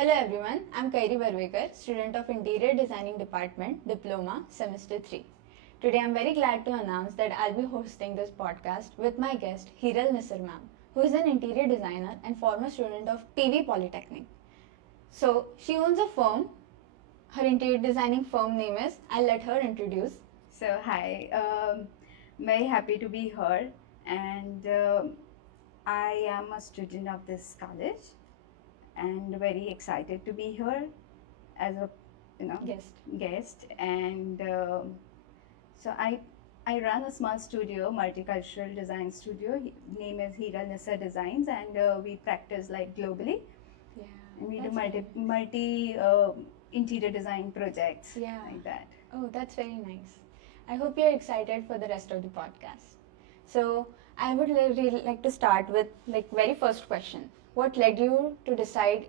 Hello everyone, I'm Kairi Barwekar, student of Interior Designing Department, Diploma, Semester 3. Today I'm very glad to announce that I'll be hosting this podcast with my guest Hiral Nisar ma'am, who is an interior designer and former student of PV Polytechnic. So she owns a firm. Her interior designing firm name is, I'll let her introduce. So hi, very happy to be here, and I am a student of this college, and very excited to be here as a Guest. guest. And so I run a small studio, multicultural design studio. Name is Hiral Nisar Designs, and we practice like globally, Yeah. and we do that's multi very nice. multi interior design projects Yeah. like that. Oh, that's very nice. I hope you're excited for the rest of the podcast. So, I would really like to start with very first question. What led you to decide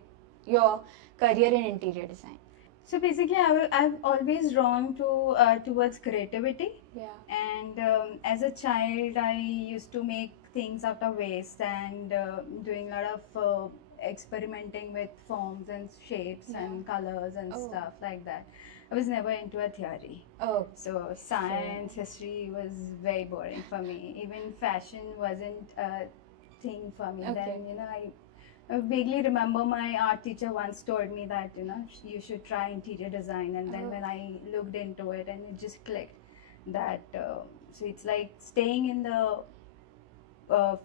your career in interior design? So basically, I've always drawn to towards creativity, Yeah. and as a child, I used to make things out of waste and doing a lot of experimenting with forms and shapes Yeah. and colors and Oh. stuff like that. I was never into a theory. Oh, So science, history was very boring for me. Even fashion wasn't a thing for me. Okay. Then I vaguely remember my art teacher once told me that you should try interior design, and then Oh. when I looked into it, and it just clicked that so it's like staying in the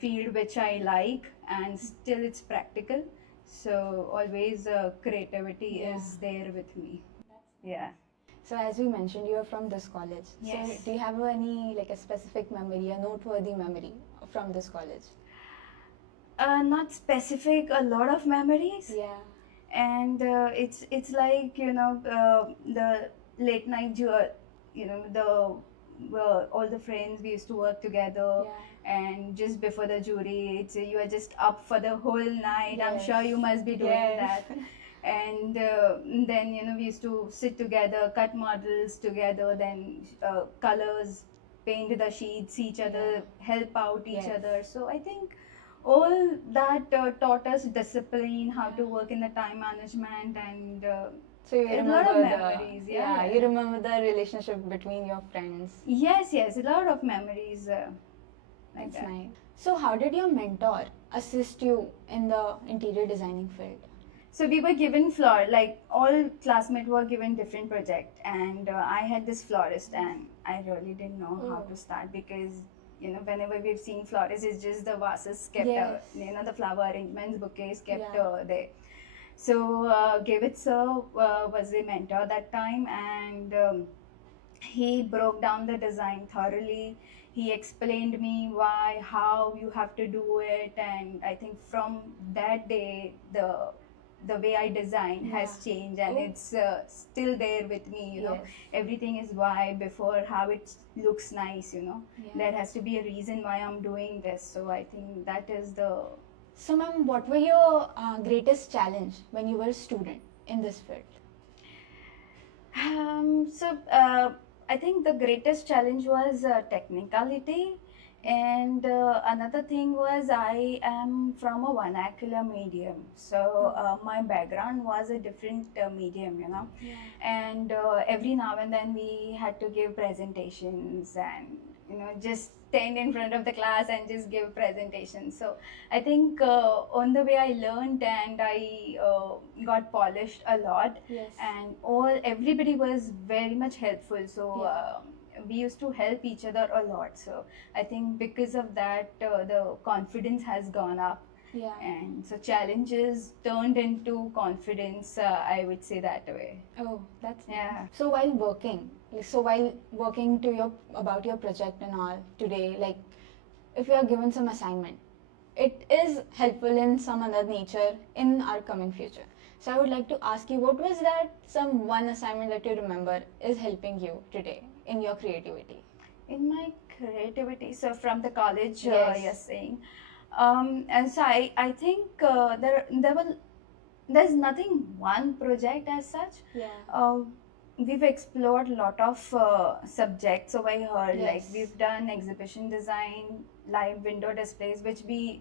field which I like, and still it's practical. So always creativity Yeah. is there with me. Yeah. so as we mentioned, you are from this college. Yes. So, do you have any a specific memory, a noteworthy memory from this college? Not specific, a lot of memories. Yeah. And it's like the late night all the friends we used to work together, Yeah. and just before the jury, it's you are just up for the whole night. I'm Yes. sure you must be doing Yes. that. And then we used to sit together, cut models together, then colors, paint the sheets each other, Yeah. help out each Yes. other. So I think all that taught us discipline, how to Yeah. work in the time management, and So you a remember lot of the memories. you remember the relationship between your friends. Yes, a lot of memories like That's that. nice. So how did your mentor assist you in the interior designing field? So we were given floor, like all classmates were given different project, and I had this florist, and I really didn't know how Oh. to start, because whenever we've seen florists, it's just the vases kept, Yes. the flower arrangements, bouquets kept Yeah. there. So Gavit sir was a mentor that time, and he broke down the design thoroughly. He explained me why, how you have to do it, and I think from that day the way I design has Yeah. changed, and Oh. it's still there with me. Yes. Everything is why before how it looks nice. Yeah. There has to be a reason why I'm doing this. So I think that is the So ma'am, what were your greatest challenge when you were a student in this field? So I think the greatest challenge was technicality, and another thing was I am from a vernacular medium, so my background was a different medium, Yeah. and every now and then we had to give presentations, and just stand in front of the class and just give presentations. So I think on the way I learned, and I got polished a lot, Yes. and everybody was very much helpful. So we used to help each other a lot. So I think because of that, the confidence has gone up, Yeah. and so challenges turned into confidence. I would say that way. Oh, that's nice. Yeah. So while working to your about your project and all today, if you are given some assignment, it is helpful in some other nature in our coming future. So I would like to ask you, what was that some one assignment that you remember is helping you today in your creativity? In my creativity, so from the college, Yes. you're saying, and so I think there's nothing one project as such. Yeah. we've explored a lot of subjects over here. Like Yes. we've done exhibition design, live window displays, which we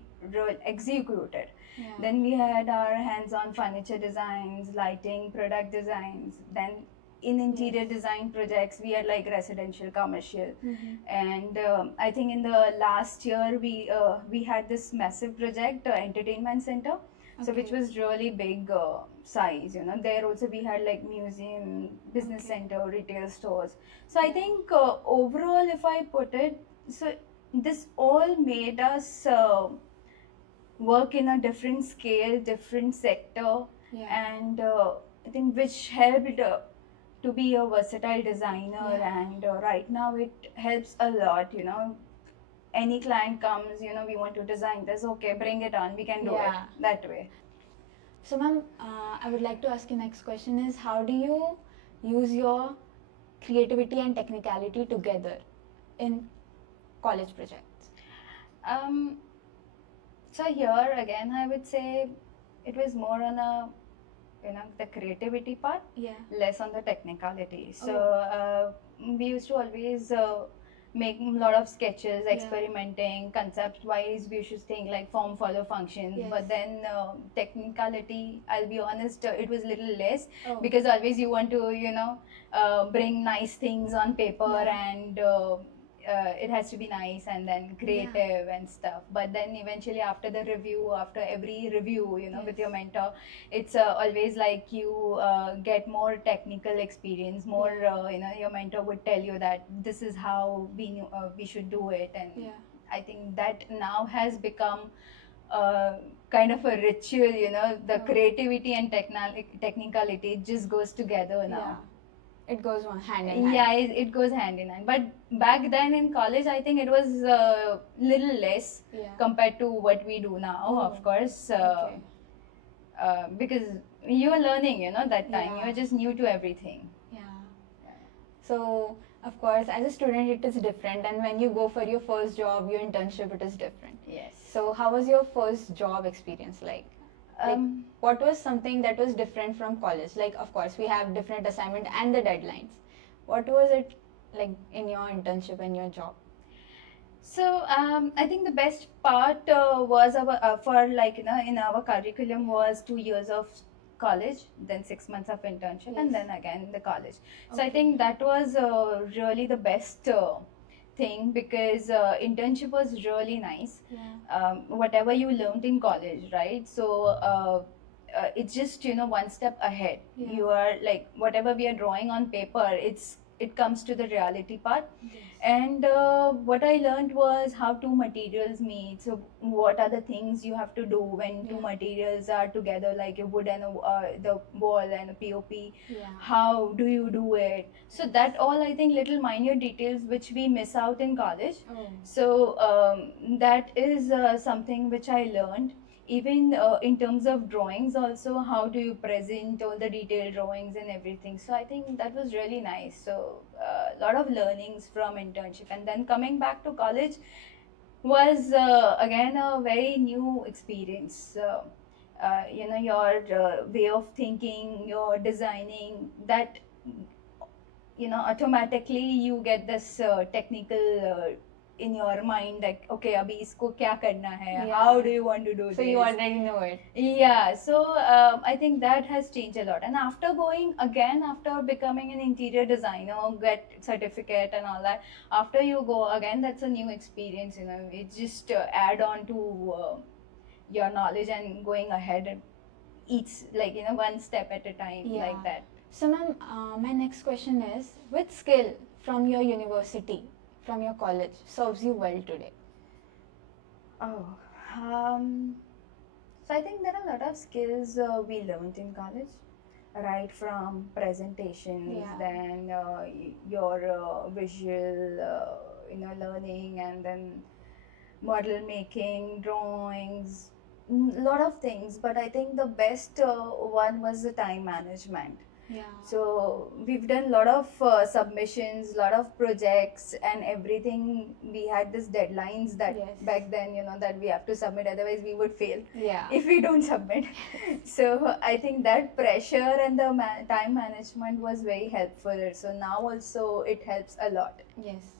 executed. Yeah. Then we had our hands-on furniture designs, lighting, product designs. Then in interior Yes. design projects, we had like residential, commercial, Mhm. and I think in the last year we had this massive project, entertainment center, so which Okay. was really big size. There also we had like museum, business Okay. center, retail stores. So I Yeah. think overall, if I put it, so this all made us work in a different scale, different sector, Yeah. and I think which helped to be a versatile designer. Yeah. And right now it helps a lot. Any client comes, we want to design this, okay, bring it on, we can do Yeah. it that way. So, ma'am, I would like to ask you next question is how do you use your creativity and technicality together in college projects? um, so here again I would say it was more on a the creativity part, Yeah. less on the technicality. So Oh. we used to always make a lot of sketches, Yeah. experimenting concept wise. We should think like form follow function. Yes. But then technicality, I'll be honest, it was little less, Oh. because always you want to bring nice things on paper, Yeah. and it has to be nice and then creative and stuff. But then eventually after the review, after every review, with your Yes. mentor, it's always like you get more technical experience, more your mentor would tell you that this is how we should do it. And Yeah. I think that now has become uh, kind of a ritual. The Oh. creativity and technicality, it just goes together Yeah. now. It goes on hand in hand. Yeah, it goes hand in hand. But back then in college, I think it was little less Yeah. compared to what we do now, Oh. of course. Okay. Because you are learning, that time. Yeah. You're just new to everything. Yeah. So, of course, as a student, it is different, and when you go for your first job, your internship, it is different. Yes. So, how was your first job experience like? What was something that was different from college? Like, of course, we have different assignment and the deadlines. What was it like in your internship and your job? So I think the best part was our for like in our curriculum was 2 years of college, then 6 months of internship, Yes. and then again the college. So I Okay. think that was really the best thing, because internship was really nice. Yeah. Whatever you learned in college, right? So it's just one step ahead. Yeah. You are like whatever we are drawing on paper, it comes to the reality part. Yes. And what I learned was how two materials meet. So what are the things you have to do when two Yeah. materials are together, like a wood and the wall and a POP? Yeah. How do you do it? So that all, I think, little minor details which we miss out in college. Oh. So that is something which I learned. Even in terms of drawings also, how do you present all the detailed drawings and everything. So I think that was really nice. So a lot of learnings from internship. And then coming back to college was again a very new experience. Your way of thinking, your designing, that automatically you get this technical in your mind, like, okay, abhi isko kya karna hai? Yeah. How do you want to do So this? you already know it. Yeah, so I think that has changed a lot. And after becoming an interior designer, get certificate and all that, after you go again, that's a new experience. It just add on to your knowledge and going ahead, and each like one step at a time, Yeah. like that. So, ma'am, my next question is which skill from your university, from your college, serves you well today? Oh, so I think there are a lot of skills we learned in college, right from presentations, Yeah. then your visual, learning, and then model making, drawings, a lot of things. But I think the best one was the time management. Yeah. So we've done a lot of submissions, lot of projects and everything. We had these deadlines that Yes. back then, that we have to submit, otherwise we would fail Yeah. if we don't submit. So I think that pressure and the time management was very helpful. So now also it helps a lot. Yes.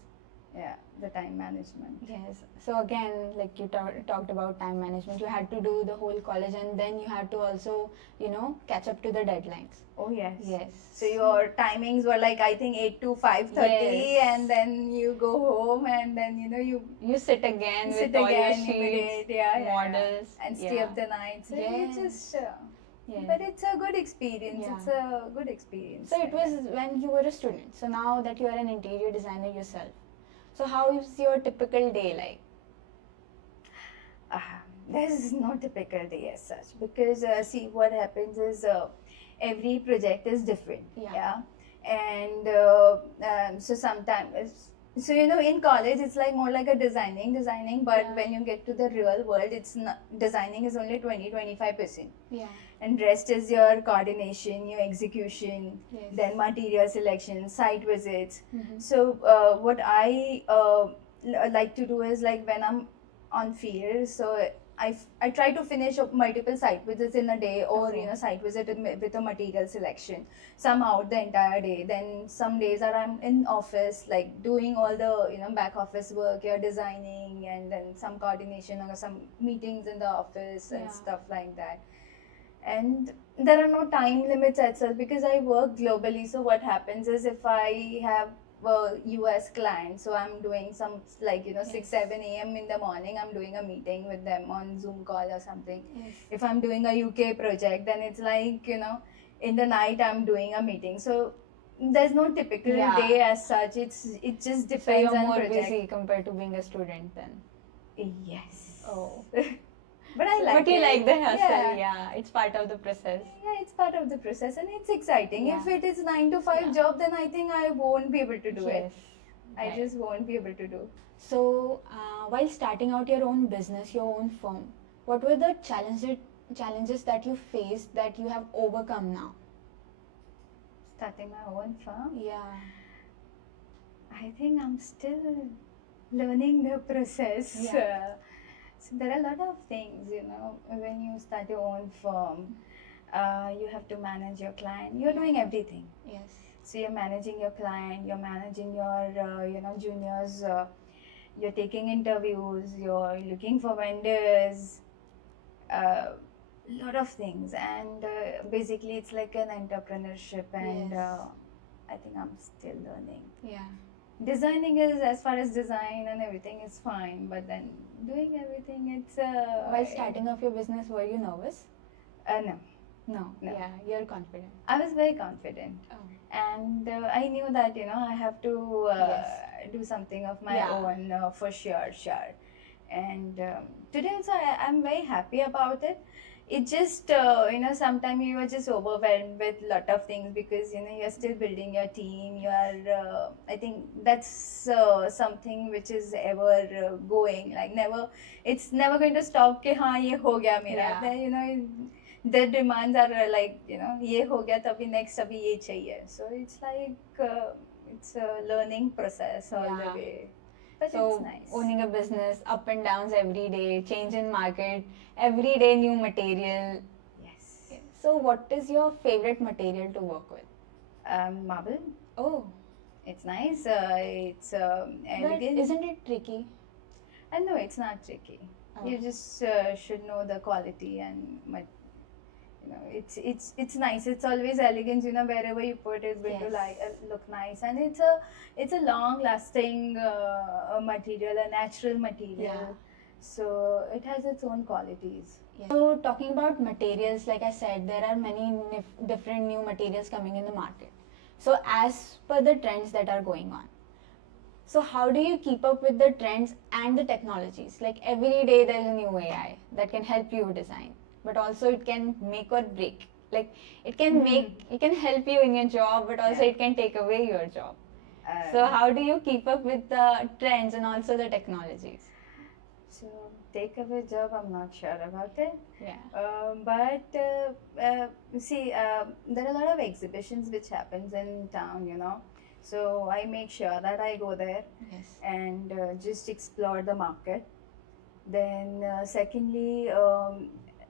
Yeah, the time management. Yes. So again, like you talked about time management, you had to do the whole college, and then you had to also, catch up to the deadlines. Oh yes. Yes. So your timings were like, I think 8 to 5:30, Yes. and then you go home, and then You sit again sit with all your again, sheets, immediate, yeah, models, and stay up the night. So Yes. you just, Yes. but it's a good experience. Yeah. It's a good experience. So it was when you were a student. So now that you are an interior designer yourself, so how is your typical day like? There is no typical day as such, because see, what happens is every project is different. Yeah. And so sometimes, so in college it's like more like a designing, but Yeah. when you get to the real world, it's not, designing is only 20-25%, Yeah. and rest is your coordination, your execution, Yes. then material selection, site visits. Mhm. So what I like to do is, like, when I'm on field, so I try to finish up multiple site visits in a day, or Oh. site visit with a material selection. Some out the entire day. Then some days are I'm in office, like doing all the back office work, you're designing, and then some coordination or some meetings in the office and Yeah. stuff like that. And there are no time limits itself, because I work globally. So what happens is, if I have a US client, so I'm doing some, like, 6 Yes. 7 a.m. in the morning, I'm doing a meeting with them on Zoom call or something. Yes. If I'm doing a UK project, then it's like, in the night I'm doing a meeting. So there's no typical Yeah. day as such. It just So depends you're on more project. busy compared to being a student then. Yes. Oh. But I like But you it. like the hustle, Yeah. yeah. It's part of the process. Yeah, it's part of the process, and it's exciting. Yeah. If it is 9 to 5 Yeah. job, then I think I won't be able to do it. Yes. I Right. just won't be able to do. So, while starting out your own business, your own firm, what were the challenges that you faced that you have overcome now? Starting my own firm, Yeah. I think I'm still learning the process. Yeah. So there are a lot of things, when you start your own firm, you have to manage your client. You're doing everything. Yes. So you're managing your client, you're managing your juniors, you're taking interviews, you're looking for vendors, lot of things, and basically it's like an entrepreneurship, and Yes. I think I'm still learning. Yeah. Designing is, as far as design and everything is fine, but then doing everything, it's While starting off your business, were you nervous? no, No. No. Yeah, you're confident. I was very confident. Oh. And I knew that I have to Yes. do something of my Yeah. own, for sure. And today also I'm very happy about it. It just sometimes you are just overwhelmed with lot of things, because you're still building your team. You are I think that's something which is ever going, like never, it's never going to stop ke haan ye ho gaya mera. Yeah. Then, the demands are like, ye ho gaya to abhi next abhi ye chahiye. So it's like it's a learning process all Yeah. the way. But So, it's nice. owning a business, up and downs every day, change in market, every day new material. Yes. So, what is your favorite material to work with? Marble. Oh, It's nice. It's but elegant. isn't it tricky? And no, it's not tricky. Oh. You just should know the quality, and it's nice. It's always elegant. Wherever you put it, going to Yes. look nice, and it's a long lasting material, a natural material. Yeah. So it has its own qualities. Yeah. So, talking about materials, like I said, there are many different new materials coming in the market. So, as per the trends that are going on, so how do you keep up with the trends and the technologies? Like every day there is a new AI that can help you design, but also it can make or break. Like it can it can help you in your job, but also Yeah. it can take away your job. Uh, So how do you keep up with the trends and also the technologies? So takeaway job, I'm not sure about it. Yeah. But see, there are a lot of exhibitions which happens in town, you know. So I make sure that I go there Yes. and just explore the market. Then secondly,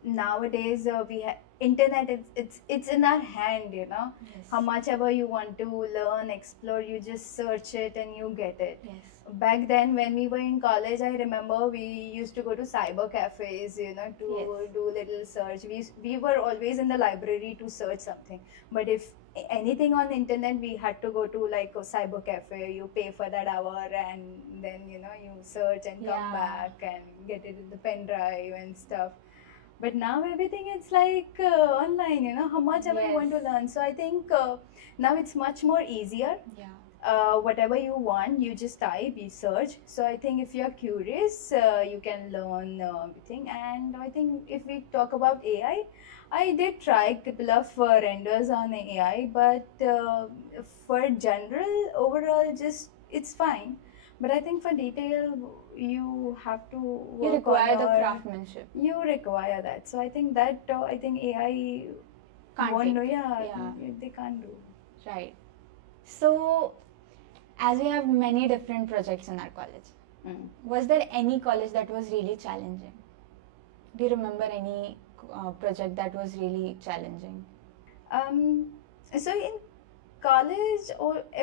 nowadays we have internet. It's in our hand, you know. Yes. How much ever you want to learn, explore, you just search it and you get it. Yes. Back then when we were in college, I remember we used to go to cyber cafes, you know, to Yes. do little search. We were always in the library to search something, but if anything on the internet, we had to go to like a cyber cafe. You pay for that hour and then, you know, you search and come Yeah. back and get it in the pen drive and stuff. But now everything it's like online, you know, how much ever you want to Yes. learn. So I think now it's much more easier. Yeah. Whatever you want, you just type, you search. So I think if you're curious, you can learn everything. And I think if we talk about AI, I did try a couple of renders on AI, but for general, overall, just it's fine. But I think for detail, you have to You work on require the your. craftsmanship. You require that. So I think that I think AI Can't won't take. do. Yeah, Yeah. they can't do. Right. So, as we have many different projects in our college, Mm. was there any college that was really challenging? Do you remember any project that was really challenging? Um, so in college,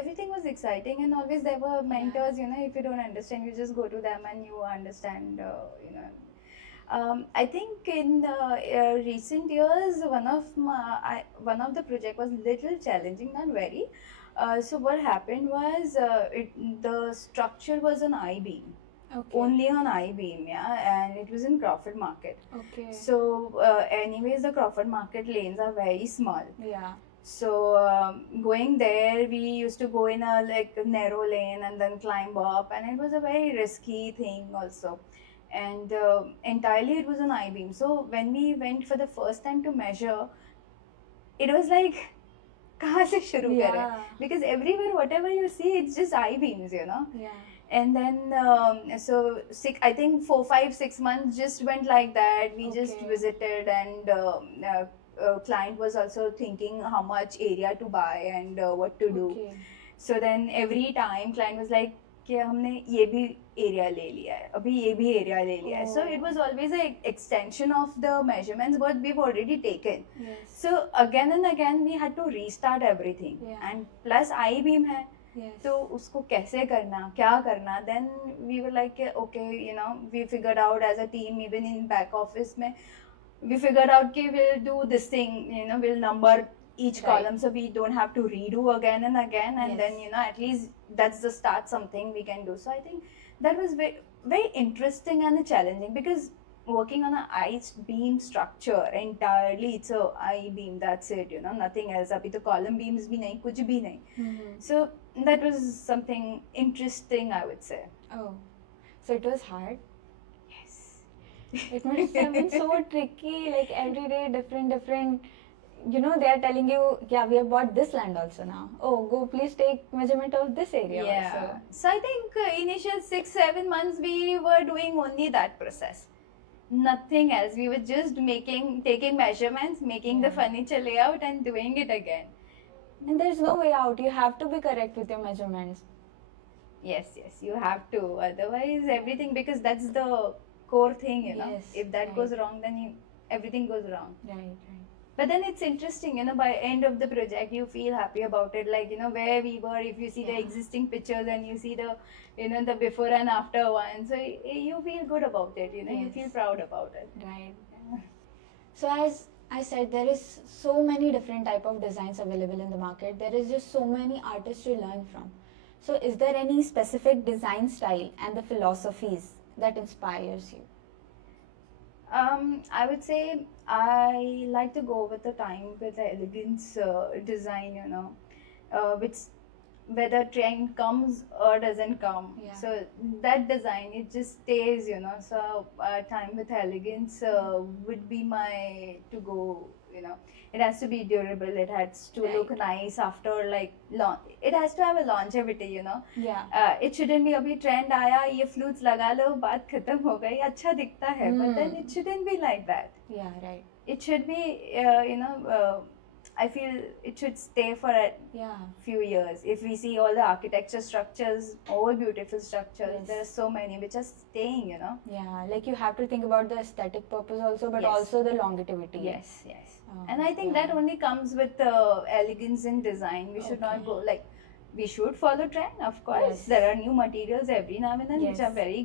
everything was exciting, and always there were mentors. You know, if you don't understand, you just go to them and you understand. You know, I think in recent years, one of the project was little challenging, not very. So what happened was the structure was an I-beam, Okay. only on I-beam, yeah, and it was in Crawford Market. Okay. So anyways, the Crawford Market lanes are very small. Yeah. So going there, we used to go in a like narrow lane and then climb up, and it was a very risky thing also. And entirely it was an I-beam. So when we went for the first time to measure, it was like, कहाँ से शुरू करें? Yeah. Because everywhere, whatever you see, it's just I-beams, you know. Yeah. And then so I think 4, 5, 6 months just went like that. We just Okay. visited, and client was also thinking how much area to buy and what to do. Okay. So then every time client was like कि हमने ये भी area ले लिया है, अभी ये भी एरिया ले लिया है. So Oh. it was always an extension of the measurements what we've already taken. Yes. So again and again we had to restart everything. Yeah. And plus I beam है, Yes. तो उसको कैसे करना, क्या करना. Then we were like okay, you know, we figured out as a team, even in back office में we figured out कि we'll do this thing, you know, we'll number each Right. column so we don't have to redo again and again. And Yes. then, you know, at least that's the start, something we can do. So I think that was very, very interesting and challenging, because working on an I-beam structure entirely, it's a I-beam, that's it, you know, nothing else. Abhi to column beams bhi nahi, kuch bhi nahi. Mhm. So that was something interesting, I would say. Oh, so it was hard. Yes. It must have been so tricky. Like every day, different. You know, they are telling you, yeah, we have bought this land also now. Oh, go please take measurement of this area Yeah. also. So I think initial 6, 7 months we were doing only that process. Nothing else. We were just taking measurements, making the Yeah. furniture layout, and doing it again. And there's no way out. You have to be correct with your measurements. Yes, you have to. Otherwise, everything, because that's the core thing, you know. Yes, If that right. goes wrong, then everything goes wrong. Right. But then it's interesting, you know, by end of the project, you feel happy about it. Like, you know, where we were, if you see the Yeah. existing pictures and you see the, you know, the before and after one. So you feel good about it, you know, you Yes. feel proud about it. Right. So as I said, there is so many different type of designs available in the market. There is just so many artists to learn from. So is there any specific design style and the philosophies that inspires you? I would say I like to go with the time, with the elegance design, you know, which whether trend comes or doesn't come. Yeah. So that design, it just stays, you know. So time with elegance would be my to go you know, it has to be durable. It has to Right. look nice after like long. It has to have a longevity, you know. Yeah. It shouldn't be अभी trend आया ये flutes लगा लो बात खत्म हो गई अच्छा दिखता है, but then it shouldn't be like that. Yeah, right. It should be you know, I feel it should stay for a Yeah. few years. If we see all the architecture structures, all beautiful structures, Yes. there are so many which are staying, you know. Yeah, like you have to think about the aesthetic purpose also, but Yes. also the longevity. Yes, yes. Oh, And I think yeah. that only comes with elegance in design. We should not Okay. go like, we should follow trend, of course. Yes. There are new materials every now and then which Yes. are very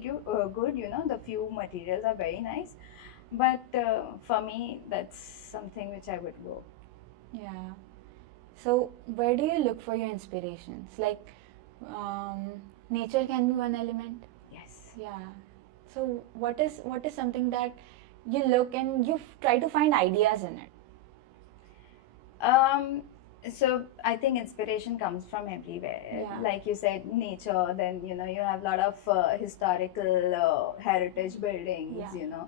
good, you know. The few materials are very nice. But for me, that's something which I would go. Yeah. So, where do you look for your inspirations? Like, nature can be one element. Yes. Yeah. So, what is something that you look and you try to find ideas in it? So I think inspiration comes from everywhere. Yeah. Like you said, nature. Then you know you have a lot of historical heritage buildings. Yeah. You know,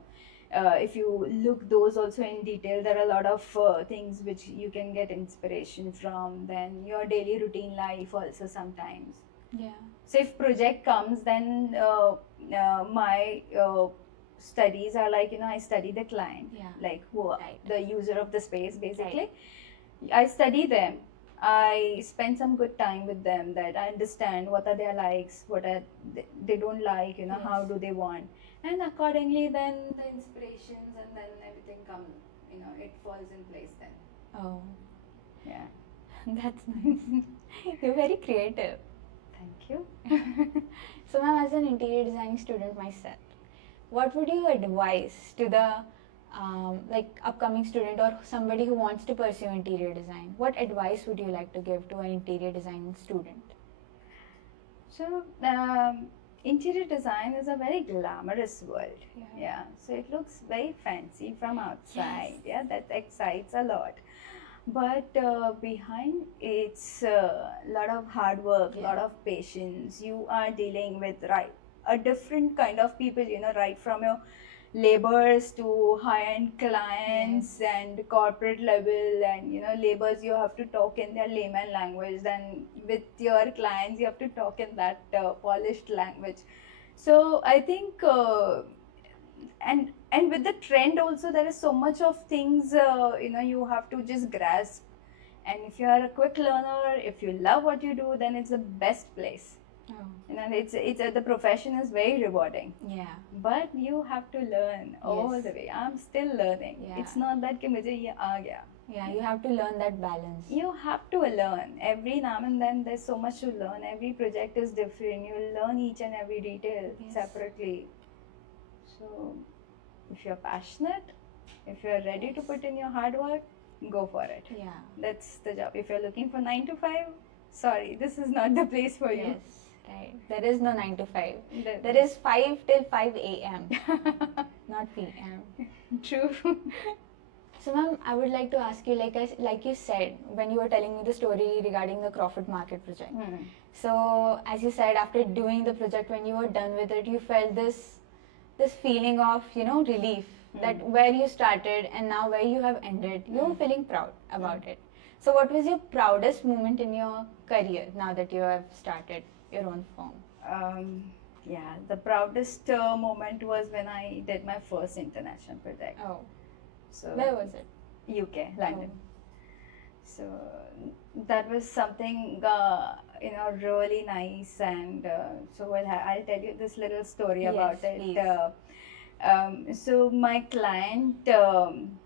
if you look those also in detail, there are a lot of things which you can get inspiration from. Then your daily routine life also sometimes. Yeah. So if project comes, then my studies are like, you know, I study the client, Yeah. like who Right. the user of the space basically. I study them. I spend some good time with them, that I understand what are their likes, what are they don't like, you know, Yes. how do they want, and accordingly then the inspirations and then everything come, you know, it falls in place then. Oh, Yeah. that's nice. You're very creative. Thank you. So, ma'am, as an interior design student myself, what would you advise to the like upcoming student or somebody who wants to pursue interior design? What advice would you like to give to an interior design student? So, interior design is a very glamorous world. Yeah. Yeah. So it looks very fancy from outside. Yes. Yeah, that excites a lot. But behind it's a lot of hard work, Yeah. lot of patience. You are dealing with a different kind of people. You know, right from your laborers to high-end clients and corporate level, and you know, laborers you have to talk in their layman language, then with your clients you have to talk in that polished language. So I think and with the trend also, there is so much of things you know, you have to just grasp. And if you are a quick learner, if you love what you do, then it's the best place. Oh, You know, it's the profession is very rewarding, yeah. but you have to learn all Yes. the way. I'm still learning. Yeah. It's not that कि मुझे ये आ गया. Yeah, you have to learn that balance. You have to learn. Every now and then there's so much to learn. Every project is different. You learn each and every detail Yes. separately. So if you're passionate, if you're ready to put in your hard work, go for it. Yeah. That's the job. If you're looking for 9 to 5, sorry, this is not the place for you. Yes, right. There is no 9 to 5. That- There is 5 till 5 a.m., not p.m. True. So, ma'am, I would like to ask you, like you said when you were telling me the story regarding the Crawford Market project. Hmm. So, as you said, after doing the project, when you were done with it, you felt this feeling of, you know, relief that where you started and now where you have ended, you were feeling proud about it. So, what was your proudest moment in your career now that you have started your own firm? Yeah, the proudest moment was when I did my first international project. Oh, So where was it? UK, London. Oh. So that was something you know, really nice. And so I'll tell you this little story Yes, about it. please. So my client,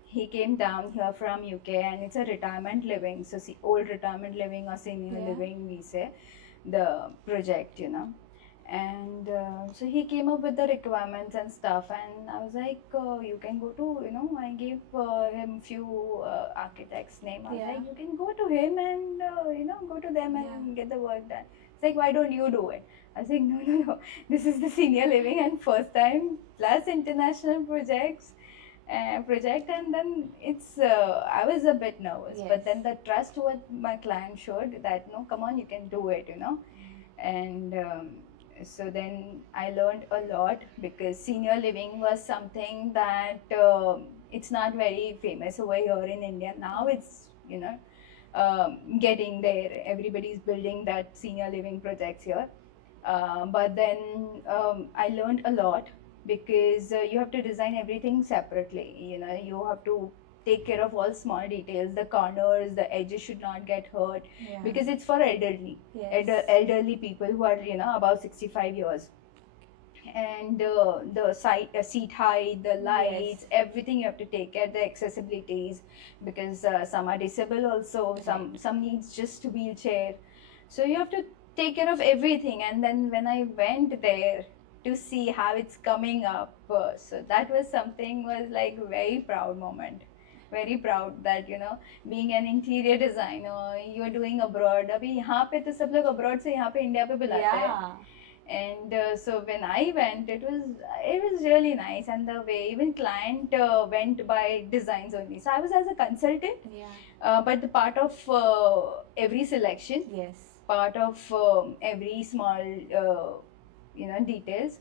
he came down here from UK, and it's a retirement living. So old retirement living or senior Yeah. living, we say, the project, you know. And so he came up with the requirements and stuff, and I was like, you can go to, you know, I gave him few architects name. I was Yeah. like, you can go to him and you know, go to them and get the work done. It's like, why don't you do it? I was like, no, this is the senior living and first time plus international project, and then it's I was a bit nervous, Yes. but then the trust what my client showed, that no, come on, you can do it, you know. And so then I learned a lot, because senior living was something that it's not very famous over here in India. Now it's, getting there. Everybody's building that senior living projects here. But then I learned a lot because you have to design everything separately. You have to take care of all small details. The corners, the edges should not get hurt Yeah. because it's for elderly, Yes. elderly people who are above 65 years. And the seat height, the lights, everything you have to take care. The accessibilities, because some are disabled also, some needs just wheelchair, so you have to take care of everything. And then when I went there to see how it's coming up, so that was like very proud moment, very proud that being an interior designer you're doing abroad. अभी यहाँ पे तो सब लोग abroad से यहाँ पे India पे बुलाते हैं. Yeah. And so when I went, it was really nice. And the way even client went by designs only, so I was as a consultant, Yeah. but the part of every selection, Yes. part of every small details.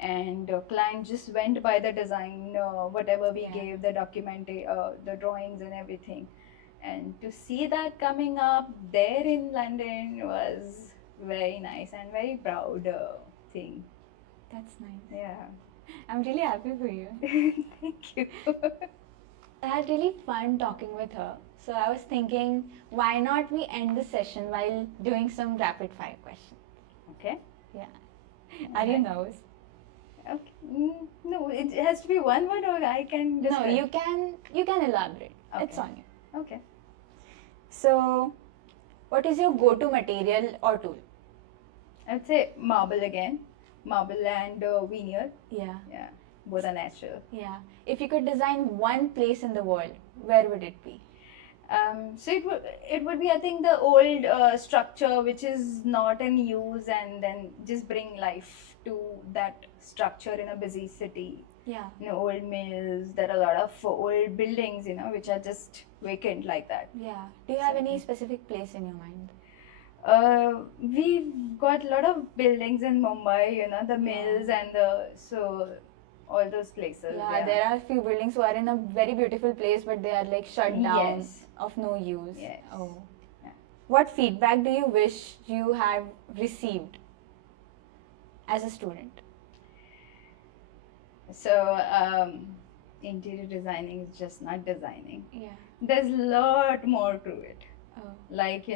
And client just went by the design, whatever we gave, the document, the drawings and everything. And to see that coming up there in London was very nice and very proud thing. That's nice. Yeah. I'm really happy for you. Thank you. I had really fun talking with her. So I was thinking, why not we end the session while doing some rapid fire questions? Okay. Yeah. Are you nervous? Okay. No, it has to be one word, or I can No, describe? you can elaborate. It's Okay. on you. Okay. So, what is your go-to material or tool? I would say marble again. Marble and veneer. Yeah. Yeah. Both are natural. Yeah. If you could design one place in the world, where would it be? So it would be, I think, the old structure which is not in use, and then just bring life to that structure in a busy city. Yeah. Old mills. There are a lot of old buildings, which are just vacant like that. Yeah. Do you have any specific place in your mind? We've got a lot of buildings in Mumbai, the mills and all those places. Yeah, there are a few buildings who are in a very beautiful place, but they are like shut down, Yes. of no use. Yes. Oh. Yeah. What feedback do you wish you had received as a student? So, interior designing is just not designing. Yeah. There's a lot more to it. Oh. Like,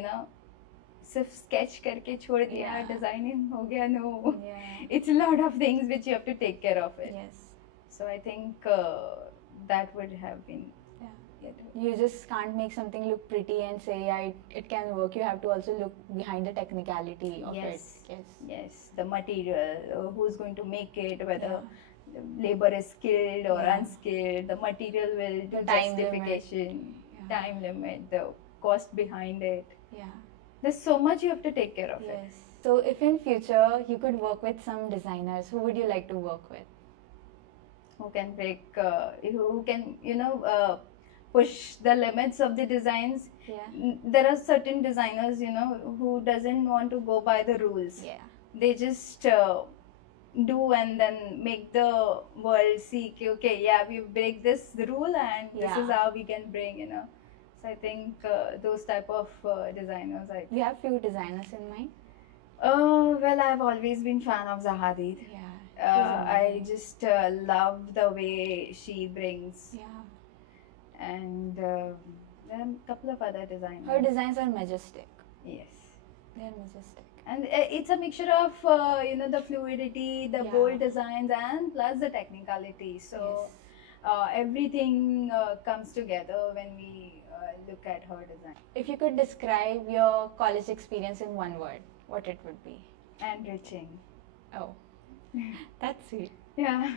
सिर्फ sketch करके छोड़ दिया, Yeah. designing हो गया, no. Yeah. It's a lot of things which you have to take care of it. Yes. So I think that would have been. Yeah. You just can't make something look pretty and say, yeah, it can work. You have to also look behind the technicality of Yes. it. Yes. Yes, the material, who's going to make it, whether Yeah. the labor is skilled or Yeah. unskilled, the material will do The time limit. justification, Yeah. time limit, the cost behind it. Yeah. There's so much you have to take care of it. Yes. So, if in future you could work with some designers, who would you like to work with? Who can who can, push the limits of the designs. Yeah. There are certain designers, who doesn't want to go by the rules. Yeah. They just do and then make the world see, okay, yeah, we break this rule and this is Yeah. how we can bring, So I think those type of designers. Do you have few designers in mind? Well, I've always been fan of Zaha Hadid. Yeah. I just love the way she brings, Yeah. and there are a couple of other designers. Her designs are majestic. Yes. They're majestic. And it's a mixture of the fluidity, the Yeah. bold designs, and plus the technicality. So Yes. everything comes together when we look at her design. If you could describe your college experience in one word, what it would be? Enriching. Oh, that's sweet. Yeah.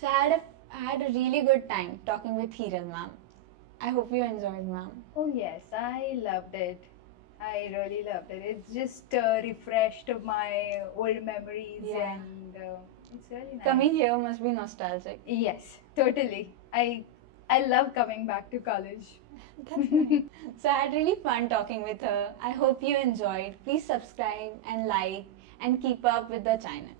So I had a really good time talking with Hiral ma'am. I hope you enjoyed, ma'am. Oh yes, I loved it. I really loved it. It just refreshed my old memories, Yeah. and it's really nice. Coming here must be nostalgic. Yes, totally. I love coming back to college. That's nice. So I had really fun talking with her. I hope you enjoyed. Please subscribe and like and keep up with the channel.